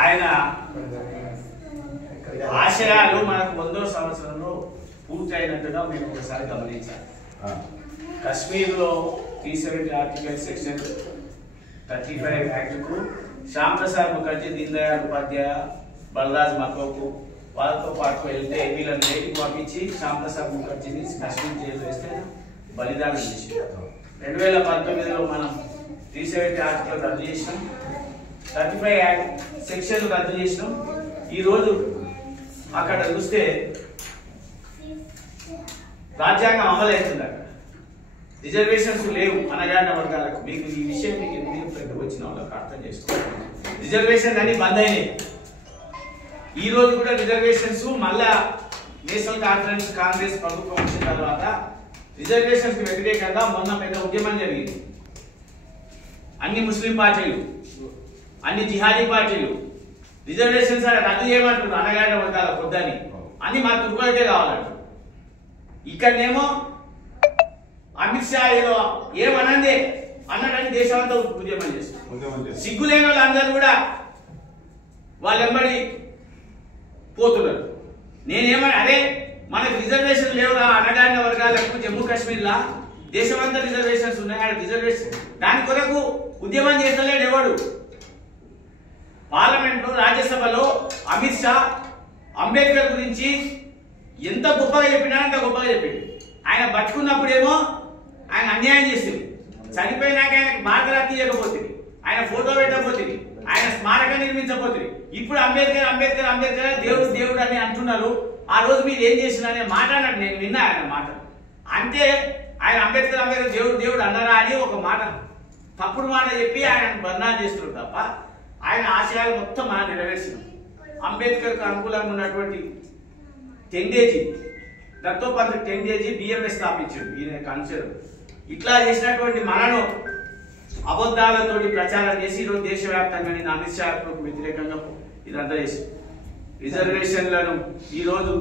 ఆయన ఆశయాలు మనకు 100వ సంవత్సరంలో పూర్తయినట్టుగా మేము ఒకసారి గమనించాలి. కశ్మీర్లో 370 ఆర్టికల్ సెక్షన్ 35 యాక్ట్కు శ్యామ్ ప్రసాద్ ముఖర్జీ, దీన్ దయాళ్ ఉపాధ్యాయ, బలరాజ్ మకోకు వాళ్ళతో పాటు వెళ్తే వీళ్ళని బయటికి పంపించి శ్యామ్ ప్రసాద్ ముఖర్జీని కశ్మీర్ జైలు వేస్తే బలిదానం చేసి 2019లో మనం 370 ఆర్టికల్ రద్దు చేసినాం, 35 యాక్ట్ సెక్షన్లు రద్దు చేసినాం. ఈరోజు అక్కడ చూస్తే రాజ్యాంగం అమలు అవుతుంది. అక్కడ రిజర్వేషన్స్ లేవు అనగారిన వర్గాలకు. మీకు ఈ విషయం మీకు ఎందుకు వచ్చిన వాళ్ళకి అర్థం చేసుకోవాలి. రిజర్వేషన్ అని బంద్ అయినాయి. ఈ రోజు కూడా రిజర్వేషన్స్ మళ్ళా నేషనల్ కాంగ్రెస్ ప్రభుత్వం వచ్చిన తర్వాత రిజర్వేషన్స్ కి వ్యతిరేకంగా మొన్న పెద్ద ఉద్యమం జరిగింది. అన్ని ముస్లిం పార్టీలు, అన్ని జిహాదీ పార్టీలు రిజర్వేషన్స్ రద్దు చేయమంటున్నారు. అనగారిన వర్గాల పొద్దని అన్ని మా తుర్కులకే కావాలంటారు. ఇక్కడనేమో అమిత్ షా ఏదో ఏమనందే అన్నదని దేశమంతా ఉద్యమం చేస్తారు. సిగ్గులేని వాళ్ళందరూ కూడా వాళ్ళెంబడి పోతున్నారు. నేనేమని అదే మనకు రిజర్వేషన్ లేవురా అనగారిన వర్గాలకు జమ్మూ కాశ్మీర్లా దేశమంతా రిజర్వేషన్స్ ఉన్నాయి. రిజర్వేషన్ దాని కొరకు ఉద్యమం చేస్తలేడు ఎవడు. పార్లమెంట్ లో రాజ్యసభలో అమిత్ షా అంబేద్కర్ గురించి ఎంత గొప్పగా చెప్పినా అంత గొప్పగా చెప్పిండు. ఆయన బతుకున్నప్పుడేమో ఆయన అన్యాయం చేసింది, చనిపోయినాక ఆయనకు భారతరత్న ఇవ్వకపోతుంది, ఆయన ఫోటో పెట్టకపోతుంది, ఆయన స్మారకం నిర్మించకపోతుంది. ఇప్పుడు అంబేద్కర్ అంబేద్కర్ అంబేద్కర్ దేవుడు దేవుడు అని అంటున్నారు. ఆ రోజు మీరు ఏం చేసిన అనే మాట అన్నాడు. నేను విన్నా ఆయన మాట. అంటే ఆయన అంబేద్కర్ అంబేద్కర్ దేవుడు దేవుడు అన్నారా అని ఒక మాట తప్పుడు మాట చెప్పి ఆయన బదనాలు చేస్తున్నారు తప్ప ఆయన ఆశయాలు మొత్తం మనం నెరవేర్చినాం. అంబేద్కర్కు అనుకూలంగా ఉన్నటువంటి టెండేజీ దత్తోపంత్ టెండేజీ బిఎంఎస్ స్థాపించాడు. ఈయన కన్సర్ ఇట్లా చేసినటువంటి మనను అబద్ధాలతోటి ప్రచారం చేసి ఈరోజు దేశవ్యాప్తంగా నేను అమిత్ షాకు వ్యతిరేకంగా ఇదంతా చేసి రిజర్వేషన్లను ఈరోజు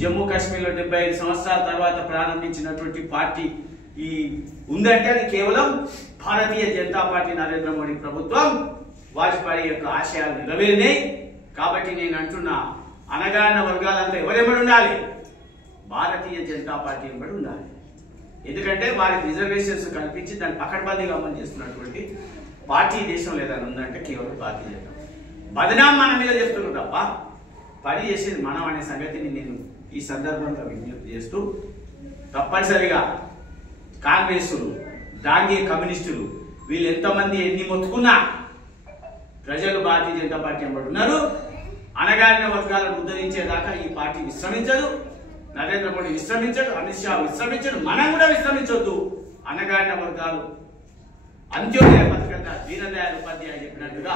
జమ్మూ కాశ్మీర్లో 75 సంవత్సరాల తర్వాత ప్రారంభించినటువంటి పార్టీ ఈ ఉందంటే అది కేవలం భారతీయ జనతా పార్టీ నరేంద్ర మోడీ ప్రభుత్వం వాజ్పేయి యొక్క ఆశయాలు నెరవేరినాయి. కాబట్టి నేను అంటున్నా అనగారిన వర్గాలంతా ఎవరెవరు ఉండాలి? భారతీయ జనతా పార్టీ వెంబడి ఉండాలి. ఎందుకంటే వారికి రిజర్వేషన్స్ కల్పించి దాన్ని పకడ్బందీగా అమలు చేస్తున్నటువంటి పార్టీ దేశంలో ఏదైనా ఉందంటే కేవలం భారతీయ జనతా. బదనాం మన మీద చెప్తున్నారు తప్ప పని చేసేది మనం అనే సంగతిని నేను ఈ సందర్భంగా విజ్ఞప్తి చేస్తూ, తప్పనిసరిగా కాంగ్రెసులు, డాంగే కమ్యూనిస్టులు వీళ్ళు ఎంతమంది ఎన్ని మొత్తుకున్నా ప్రజలు భారతీయ జనతా పార్టీ వెంబడి ఉన్నారు. అనగారిన వర్గాలను ఉద్ధరించేదాకా ఈ పార్టీ విశ్రమించదు. నరేంద్ర మోడీ విశ్రమించడు, అమిత్ షా విశ్రమించడు, మనం కూడా విశ్రమించొద్దు. అనగారిన వర్గాలు అంత్యోదయ పథకంగా దీన్ దయాళ్ ఉపాధ్యాయ చెప్పినట్టుగా